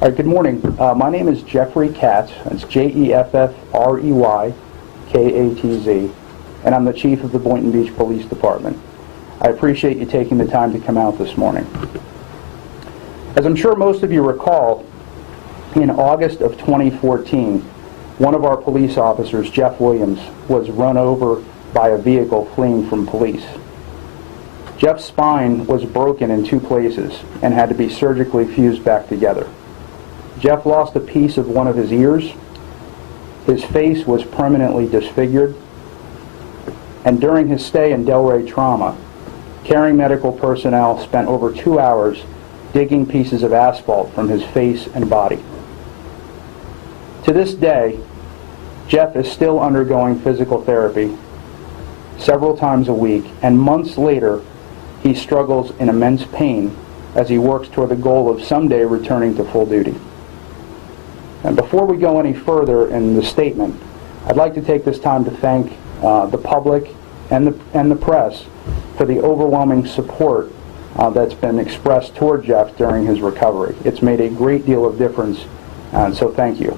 All right, good morning. My name is Jeffrey Katz. It's Jeffrey-Katz, and I'm the Chief of the Boynton Beach Police Department. I appreciate you taking the time to come out this morning. As I'm sure most of you recall, in August of 2014, one of our police officers, Jeff Williams, was run over by a vehicle fleeing from police. Jeff's spine was broken in 2 places and had to be surgically fused back together. Jeff lost a piece of one of his ears. His face was permanently disfigured. And during his stay in Delray Trauma, caring medical personnel spent over 2 hours digging pieces of asphalt from his face and body. To this day, Jeff is still undergoing physical therapy several times a week, and months later, he struggles in immense pain as he works toward the goal of someday returning to full duty. And before we go any further in the statement, I'd like to take this time to thank the public and the press for the overwhelming support that's been expressed toward Jeff during his recovery. It's made a great deal of difference, and so thank you.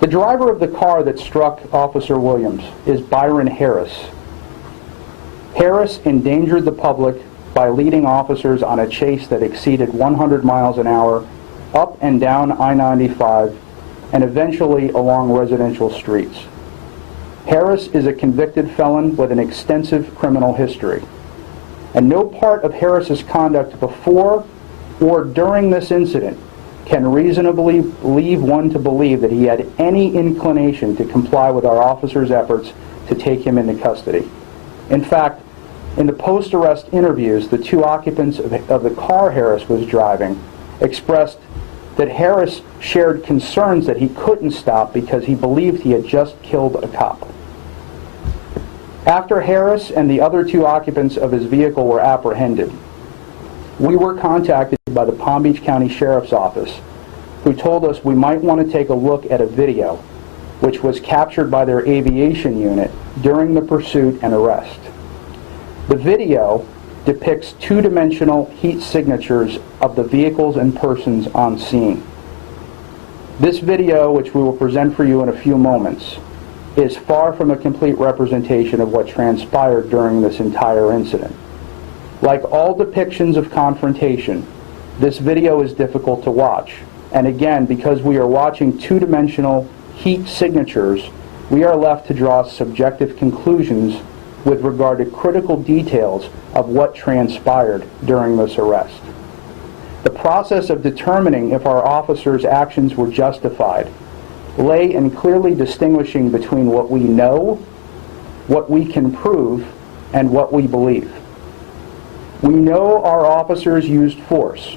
The driver of the car that struck Officer Williams is Byron Harris. Harris endangered the public by leading officers on a chase that exceeded 100 miles an hour up and down I-95 and eventually along residential streets. Harris is a convicted felon with an extensive criminal history, and no part of Harris's conduct before or during this incident can reasonably lead one to believe that he had any inclination to comply with our officers' efforts to take him into custody. In fact, in the post-arrest interviews, the 2 occupants of the car Harris was driving expressed that Harris shared concerns that he couldn't stop because he believed he had just killed a cop. After Harris and the other 2 occupants of his vehicle were apprehended, we were contacted by the Palm Beach County Sheriff's Office, who told us we might want to take a look at a video which was captured by their aviation unit during the pursuit and arrest. The video depicts 2-dimensional heat signatures of the vehicles and persons on scene. This video, which we will present for you in a few moments, is far from a complete representation of what transpired during this entire incident. Like all depictions of confrontation, this video is difficult to watch. And again, because we are watching 2-dimensional heat signatures, we are left to draw subjective conclusions with regard to critical details of what transpired during this arrest. The process of determining if our officers' actions were justified lay in clearly distinguishing between what we know, what we can prove, and what we believe. We know our officers used force,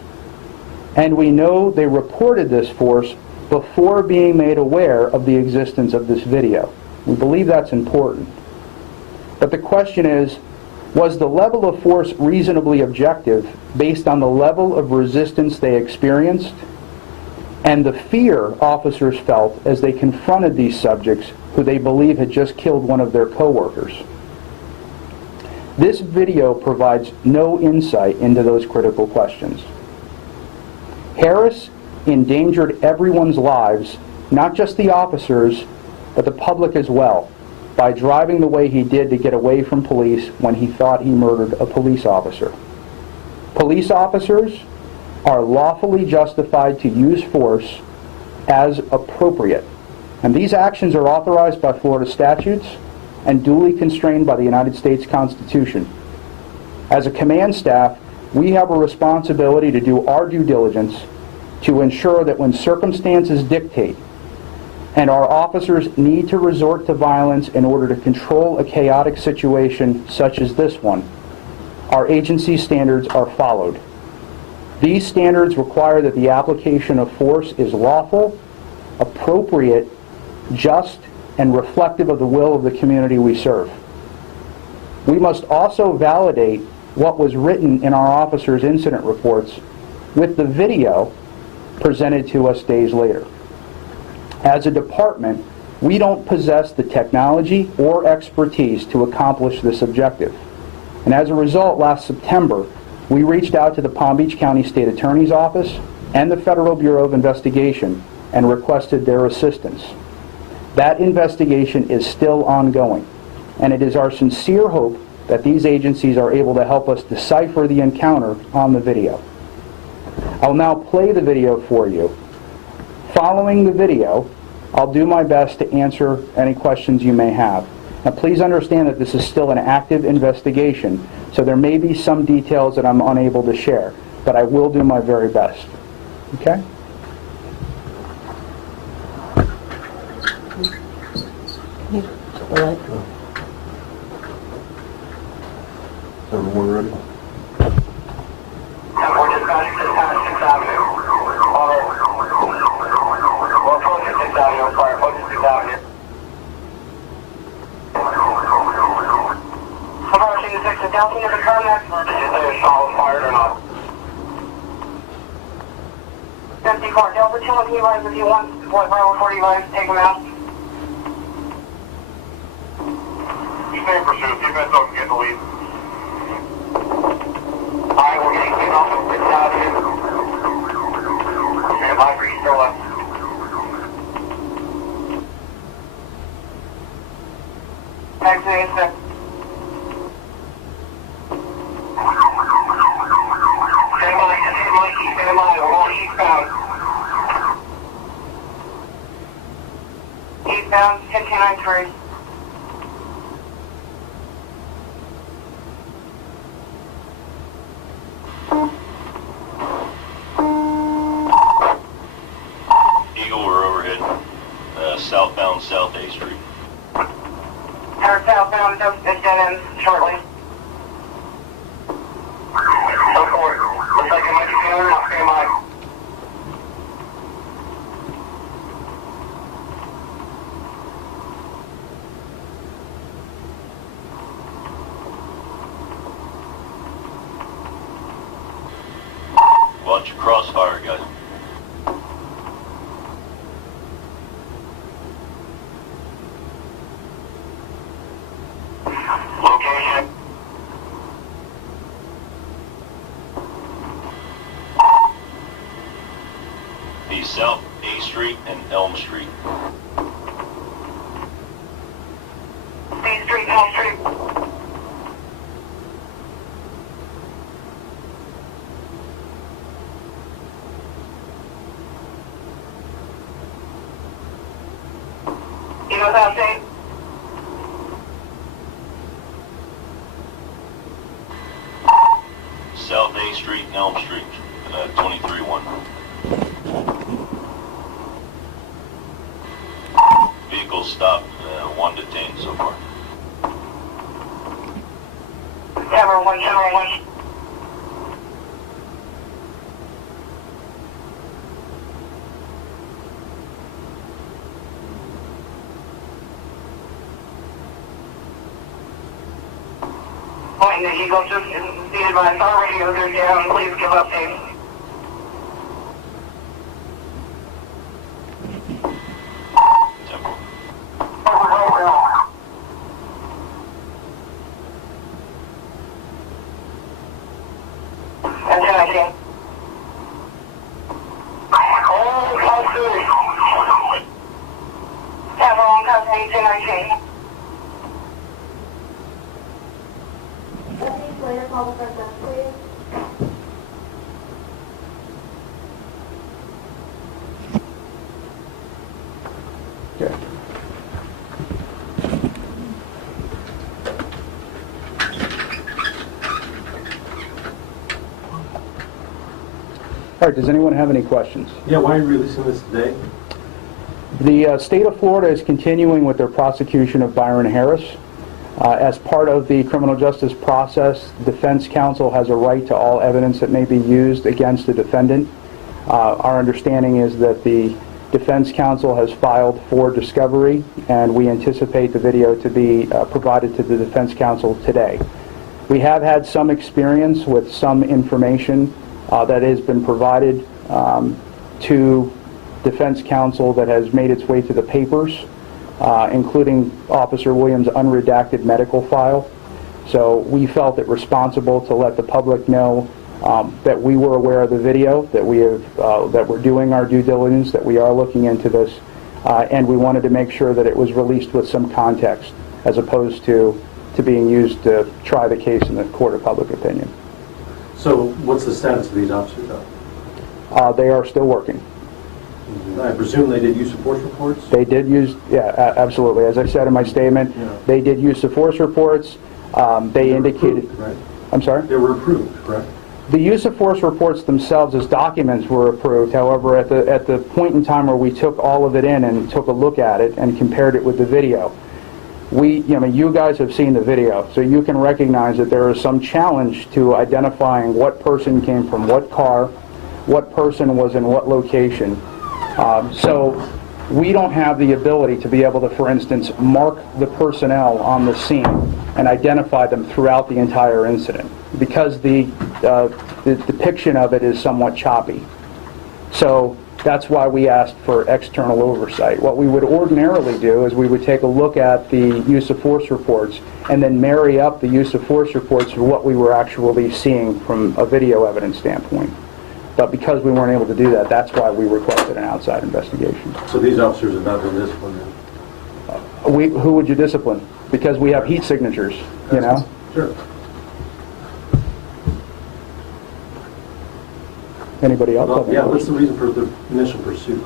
and we know they reported this force before being made aware of the existence of this video. We believe that's important. But the question is, was the level of force reasonably objective based on the level of resistance they experienced and the fear officers felt as they confronted these subjects who they believe had just killed one of their coworkers? This video provides no insight into those critical questions. Harris endangered everyone's lives, not just the officers, but the public as well, by driving the way he did to get away from police when he thought he murdered a police officer. Police officers are lawfully justified to use force as appropriate, and these actions are authorized by Florida statutes and duly constrained by the United States Constitution. As a command staff, we have a responsibility to do our due diligence to ensure that when circumstances dictate and our officers need to resort to violence in order to control a chaotic situation such as this one, our agency standards are followed. These standards require that the application of force is lawful, appropriate, just, and reflective of the will of the community we serve. We must also validate what was written in our officers' incident reports with the video presented to us days later. As a department, we don't possess the technology or expertise to accomplish this objective. And as a result, last September, we reached out to the Palm Beach County State Attorney's Office and the Federal Bureau of Investigation and requested their assistance. That investigation is still ongoing, and it is our sincere hope that these agencies are able to help us decipher the encounter on the video. I'll now play the video for you. Following the video, I'll do my best to answer any questions you may have. Now, please understand that this is still an active investigation, so there may be some details that I'm unable to share, but I will do my very best. Okay? Everyone ready? Down to the car, fired or not? 54, Delta 2 on T-Rise if you want. Deploy Bravo 45, take them out. You stay in pursuit. Keep that dog get the lead. Alright, we're getting clean off of 6th Avenue. Stand by for you still left. Exiting 6. Eastbound, 1093. Eagle, we're overhead. Southbound South A Street. Or southbound, it's dead end shortly. Go for it. Looks like it might be doing enough. Stand by. Watch your crossfire, guys. Location. The South A Street and Elm Street. D Street, Elm Street. You know South State? South A Street and Elm Street. 23-1. Vehicles stopped. 1 detained so far. Camera 1, camera 1. Boynton, the Eagle just be advised, our radios are down. Please give updates. Temple. Attention. All custody. Camera on custody 219. Later, call the front desk, please. Okay. All right, does anyone have any questions? Yeah, why are you releasing this today? The state of Florida is continuing with their prosecution of Byron Harris. As part of the criminal justice process, defense counsel has a right to all evidence that may be used against the defendant. Our understanding is that the defense counsel has filed for discovery, and we anticipate the video to be provided to the defense counsel today. We have had some experience with some information that has been provided to defense counsel that has made its way to the papers, including Officer Williams' unredacted medical file. So we felt it responsible to let the public know that we were aware of the video, that we're doing our due diligence, that we are looking into this, and we wanted to make sure that it was released with some context, as opposed to being used to try the case in the court of public opinion. So what's the status of these officers, though? They are still working. I presume they did use of force reports? They did use, yeah, absolutely. As I said in my statement, they did use the force reports. They indicated, approved, right? I'm sorry? They were approved, correct? The use of force reports themselves as documents were approved. However, at the point in time where we took all of it in and took a look at it and compared it with the video, you guys have seen the video, so you can recognize that there is some challenge to identifying what person came from what car, what person was in what location. So we don't have the ability to be able to, for instance, mark the personnel on the scene and identify them throughout the entire incident, because the depiction of it is somewhat choppy. So that's why we asked for external oversight. What we would ordinarily do is we would take a look at the use of force reports and then marry up the use of force reports with what we were actually seeing from a video evidence standpoint. But because we weren't able to do that, that's why we requested an outside investigation. So these officers have not been disciplined? Who would you discipline? Because we have heat signatures, you know? Sure. Anybody else? Well, yeah, what's the reason for the initial pursuit?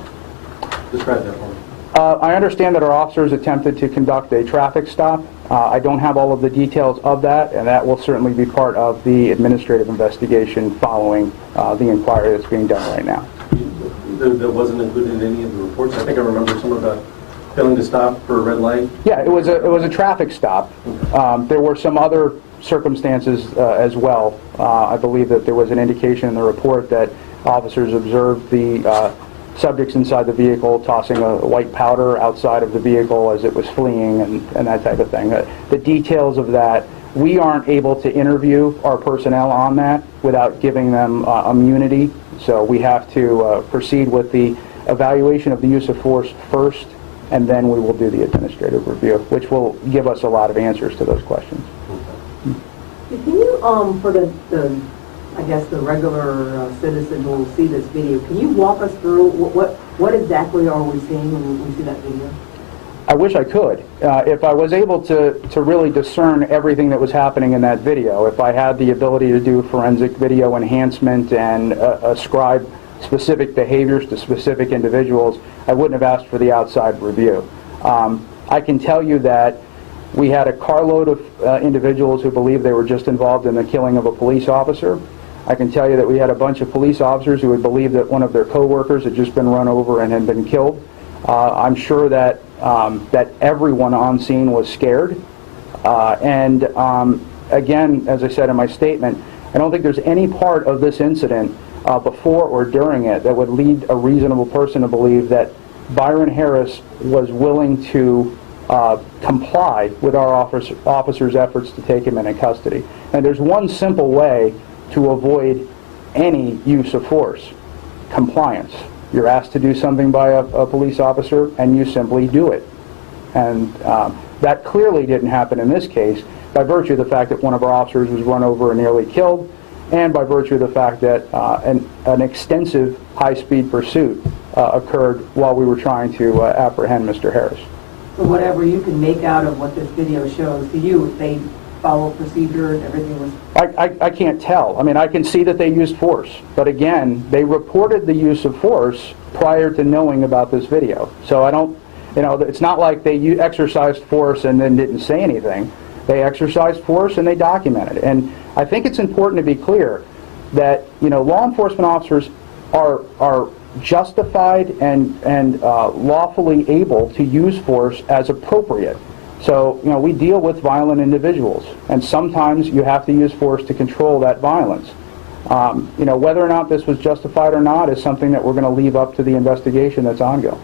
Describe that for me. I understand that our officers attempted to conduct a traffic stop. I don't have all of the details of that, and that will certainly be part of the administrative investigation following the inquiry that's being done right now. That wasn't included in any of the reports? I think I remember some about failing to stop for a red light. Yeah, it was a traffic stop. There were some other circumstances as well. I believe that there was an indication in the report that officers observed the subjects inside the vehicle tossing a white powder outside of the vehicle as it was fleeing and that type of thing. The details of that, we aren't able to interview our personnel on that without giving them immunity, so we have to proceed with the evaluation of the use of force first, and then we will do the administrative review, which will give us a lot of answers to those questions. Can you, for I guess the regular citizen who will see this video, can you walk us through what exactly are we seeing when we see that video? I wish I could. If I was able to really discern everything that was happening in that video, if I had the ability to do forensic video enhancement and ascribe specific behaviors to specific individuals, I wouldn't have asked for the outside review. I can tell you that we had a carload of individuals who believed they were just involved in the killing of a police officer. I can tell you that we had a bunch of police officers who would believe that one of their co-workers had just been run over and had been killed. I'm sure that everyone on scene was scared. Again, as I said in my statement, I don't think there's any part of this incident before or during it that would lead a reasonable person to believe that Byron Harris was willing to comply with our officers' efforts to take him into custody. And there's one simple way to avoid any use of force: compliance. You're asked to do something by a police officer, and you simply do it. And that clearly didn't happen in this case, by virtue of the fact that one of our officers was run over and nearly killed, and by virtue of the fact that an extensive high-speed pursuit occurred while we were trying to apprehend Mr. Harris. So whatever you can make out of what this video shows to you, if they follow procedure and everything was... I can't tell. I mean, I can see that they used force, but again, they reported the use of force prior to knowing about this video. So I don't, it's not like they exercised force and then didn't say anything. They exercised force and they documented it. And I think it's important to be clear that, law enforcement officers are justified and lawfully able to use force as appropriate. So, we deal with violent individuals, and sometimes you have to use force to control that violence. Whether or not this was justified or not is something that we're going to leave up to the investigation that's ongoing.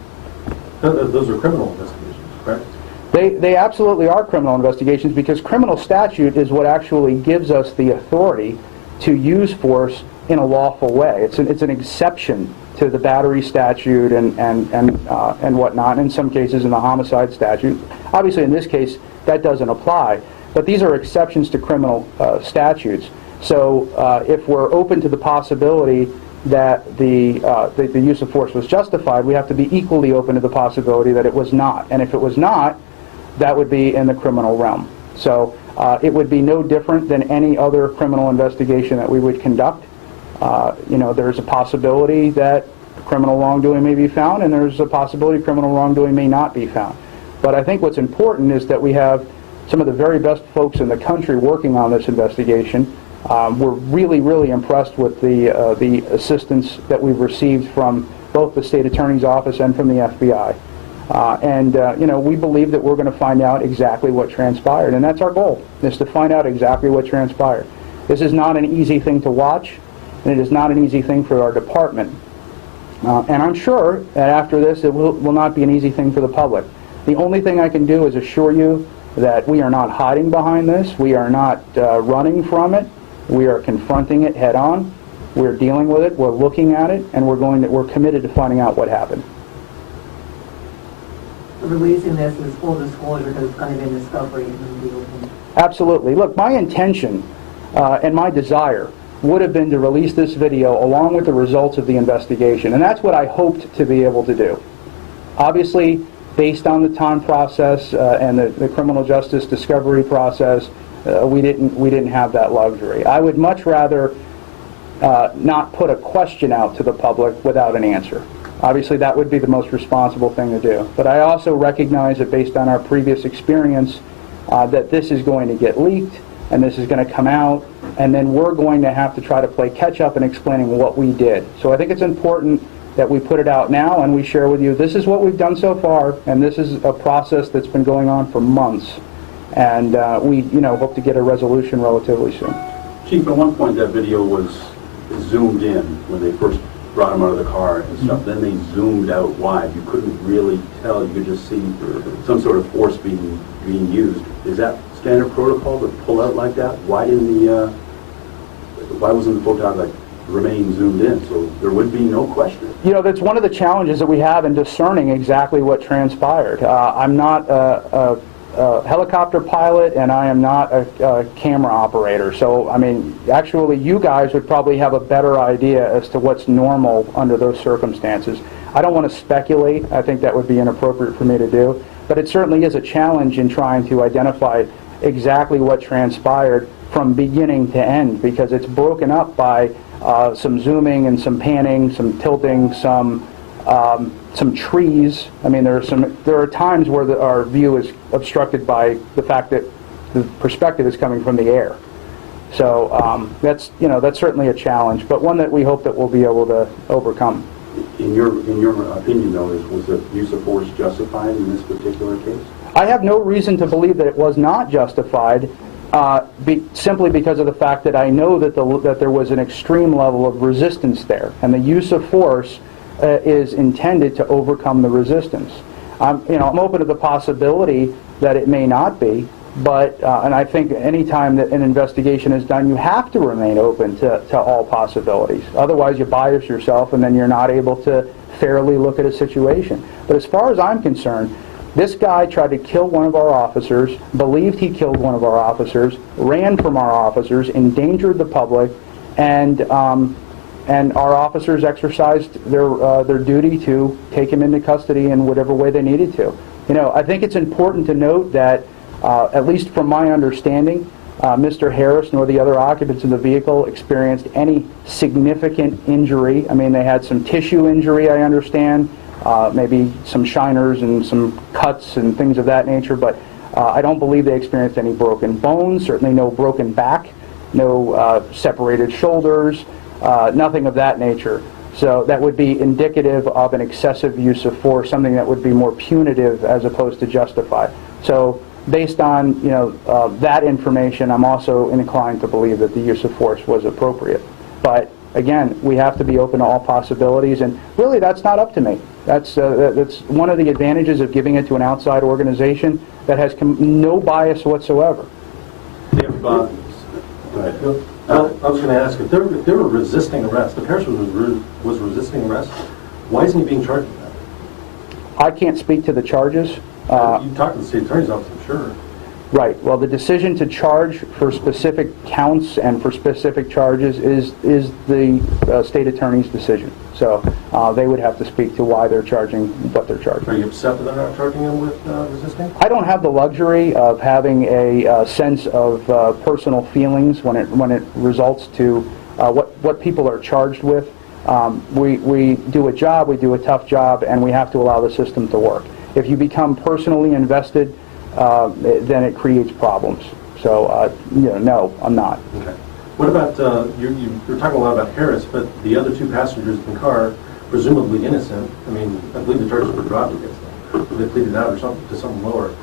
Those are criminal investigations, correct? They absolutely are criminal investigations, because criminal statute is what actually gives us the authority to use force in a lawful way. It's an exception to the battery statute and whatnot, in some cases in the homicide statute. Obviously in this case that doesn't apply, but these are exceptions to criminal statutes. So if we're open to the possibility that the use of force was justified, we have to be equally open to the possibility that it was not. And if it was not, that would be in the criminal realm. So it would be no different than any other criminal investigation that we would conduct. There's a possibility that criminal wrongdoing may be found, and there's a possibility criminal wrongdoing may not be found. But I think what's important is that we have some of the very best folks in the country working on this investigation. We're really, really impressed with the assistance that we've received from both the state attorney's office and from the FBI. We believe that we're going to find out exactly what transpired, and that's our goal, is to find out exactly what transpired. This is not an easy thing to watch, and it is not an easy thing for our department. And I'm sure that after this, it will not be an easy thing for the public. The only thing I can do is assure you that we are not hiding behind this. We are not running from it. We are confronting it head on. We're dealing with it. We're looking at it, and we're committed to finding out what happened. Releasing this is full disclosure because it's going to be a discovery and be open. Absolutely. Look, my intention and my desire would have been to release this video along with the results of the investigation, and that's what I hoped to be able to do. Obviously, based on the time process and the criminal justice discovery process, we didn't have that luxury. I would much rather not put a question out to the public without an answer. Obviously, that would be the most responsible thing to do. But I also recognize that based on our previous experience, that this is going to get leaked, and this is going to come out, and then we're going to have to try to play catch-up in explaining what we did. So I think it's important that we put it out now and we share with you, this is what we've done so far, and this is a process that's been going on for months. And we hope to get a resolution relatively soon. Chief, at one point that video was zoomed in when they first brought him out of the car and stuff. Then they zoomed out wide. You couldn't really tell. You could just see some sort of force being used. Is that standard protocol to pull out like that? Why wasn't the photo remain zoomed in so there would be no question? That's one of the challenges that we have in discerning exactly what transpired. I'm not a helicopter pilot, and I am not a camera operator. So, actually, you guys would probably have a better idea as to what's normal under those circumstances. I don't want to speculate. I think that would be inappropriate for me to do. But it certainly is a challenge in trying to identify exactly what transpired from beginning to end, because it's broken up by some zooming and some panning, some tilting, some trees. There are times where our view is obstructed by the fact that the perspective is coming from the air. So that's certainly a challenge, but one that we hope that we'll be able to overcome. In your opinion, though, was the use of force justified in this particular case? I have no reason to believe that it was not justified, simply because of the fact that I know that there was an extreme level of resistance there, and the use of force is intended to overcome the resistance. I'm open to the possibility that it may not be, but and I think any time that an investigation is done, you have to remain open to all possibilities. Otherwise, you bias yourself, and then you're not able to fairly look at a situation. But as far as I'm concerned, this guy tried to kill one of our officers, believed he killed one of our officers, ran from our officers, endangered the public, and our officers exercised their duty to take him into custody in whatever way they needed to. I think it's important to note that, at least from my understanding, Mr. Harris nor the other occupants in the vehicle experienced any significant injury. They had some tissue injury, I understand, maybe some shiners and some cuts and things of that nature, but I don't believe they experienced any broken bones, certainly no broken back, no separated shoulders, nothing of that nature. So that would be indicative of an excessive use of force, something that would be more punitive as opposed to justified. So based on that information, I'm also inclined to believe that the use of force was appropriate. But again, we have to be open to all possibilities, and really that's not up to me. That's one of the advantages of giving it to an outside organization that has no bias whatsoever. Go ahead. I was going to ask, if they were resisting arrest, if Harris was resisting arrest, why isn't he being charged with that? I can't speak to the charges. You talked to the state attorney's office, I'm sure. Right. Well, the decision to charge for specific counts and for specific charges is the state attorney's decision. So they would have to speak to why they're charging what they're charging. Are you upset that they're not charging him with resisting? I don't have the luxury of having a sense of personal feelings when it results to what people are charged with. We do a job, we do a tough job, and we have to allow the system to work. If you become personally invested, then it creates problems. So, no, I'm not. Okay. What about, you're talking a lot about Harris, but the other two passengers in the car, presumably innocent. I mean, I believe the charges were dropped against them. They pleaded out or something to something lower.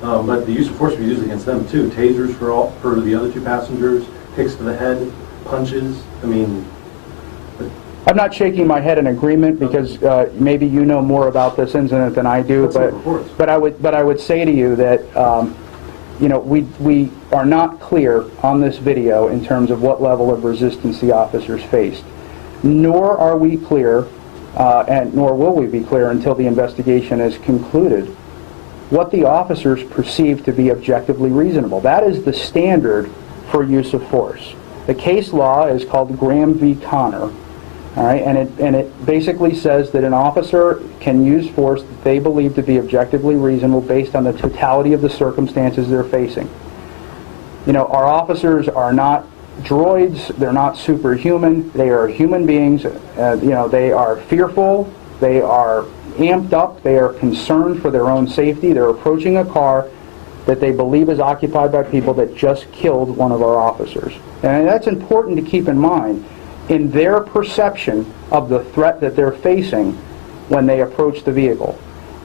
But the use of force was used against them too. Tasers for the other two passengers, kicks to the head, punches. I mean, I'm not shaking my head in agreement because maybe you know more about this incident than I do, but I would say to you that we are not clear on this video in terms of what level of resistance the officers faced. Nor are we clear, and nor will we be clear until the investigation is concluded, what the officers perceive to be objectively reasonable. That is the standard for use of force. The case law is called Graham v. Connor. All right, and it basically says that an officer can use force that they believe to be objectively reasonable based on the totality of the circumstances they're facing. Our officers are not droids, they're not superhuman, they are human beings. They are fearful, they are amped up, they are concerned for their own safety. They're approaching a car that they believe is occupied by people that just killed one of our officers. And that's important to keep in mind in their perception of the threat that they're facing when they approach the vehicle.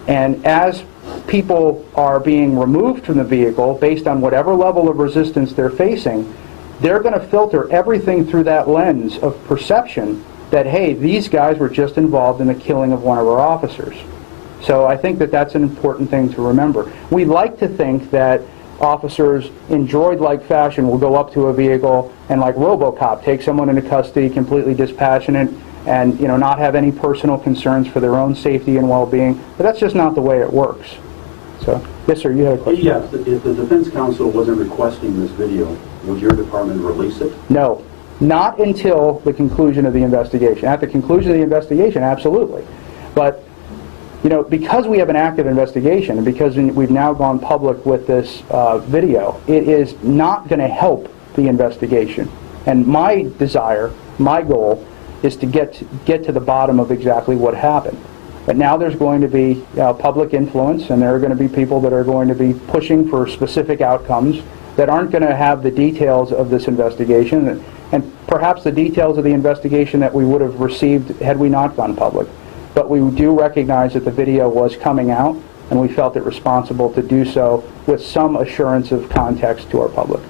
And as people are being removed from the vehicle based on whatever level of resistance they're facing, they're going to filter everything through that lens of perception that, hey, these guys were just involved in the killing of one of our officers. So I think that that's an important thing to remember. We like to think that officers in droid-like fashion will go up to a vehicle and, like RoboCop, take someone into custody completely dispassionate and not have any personal concerns for their own safety and well-being. But that's just not the way it works. So, yes, sir, you had a question. Yes, if the defense counsel wasn't requesting this video, would your department release it? No, not until the conclusion of the investigation. At the conclusion of the investigation, absolutely. But because we have an active investigation and because we've now gone public with this video, it is not going to help the investigation. And my desire, my goal, is to get to the bottom of exactly what happened. But now there's going to be public influence, and there are going to be people that are going to be pushing for specific outcomes that aren't going to have the details of this investigation, and perhaps the details of the investigation that we would have received had we not gone public. But we do recognize that the video was coming out, and we felt it responsible to do so with some assurance of context to our public.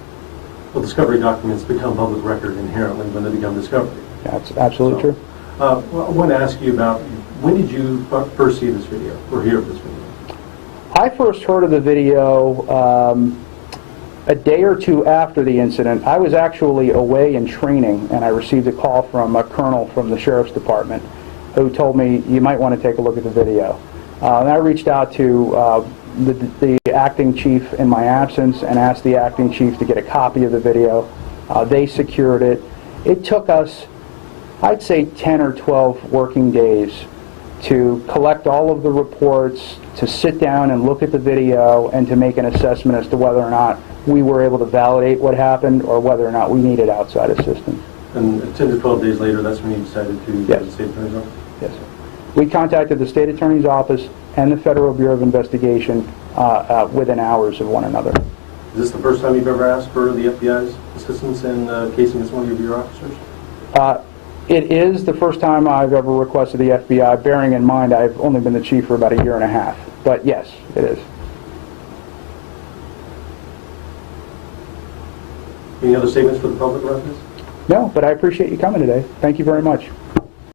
Well, discovery documents become public record inherently when they become discovery. That's absolutely true. Well, I want to ask you about, when did you first see this video, or hear of this video? I first heard of the video a day or two after the incident. I was actually away in training, and I received a call from a colonel from the Sheriff's Department who told me, you might want to take a look at the video. And I reached out to the acting chief in my absence and asked the acting chief to get a copy of the video. They secured it. It took us, I'd say, 10 or 12 working days to collect all of the reports, to sit down and look at the video, and to make an assessment as to whether or not we were able to validate what happened or whether or not we needed outside assistance. And 10 to 12 days later, that's when you decided to go to the state attorney's office? Yes. We contacted the state attorney's office and the Federal Bureau of Investigation within hours of one another. Is this the first time you've ever asked for the FBI's assistance in casing this one of your officers? It is the first time I've ever requested the FBI, bearing in mind I've only been the chief for about a year and a half. But yes, it is. Any other statements for the public about this? No, but I appreciate you coming today. Thank you very much.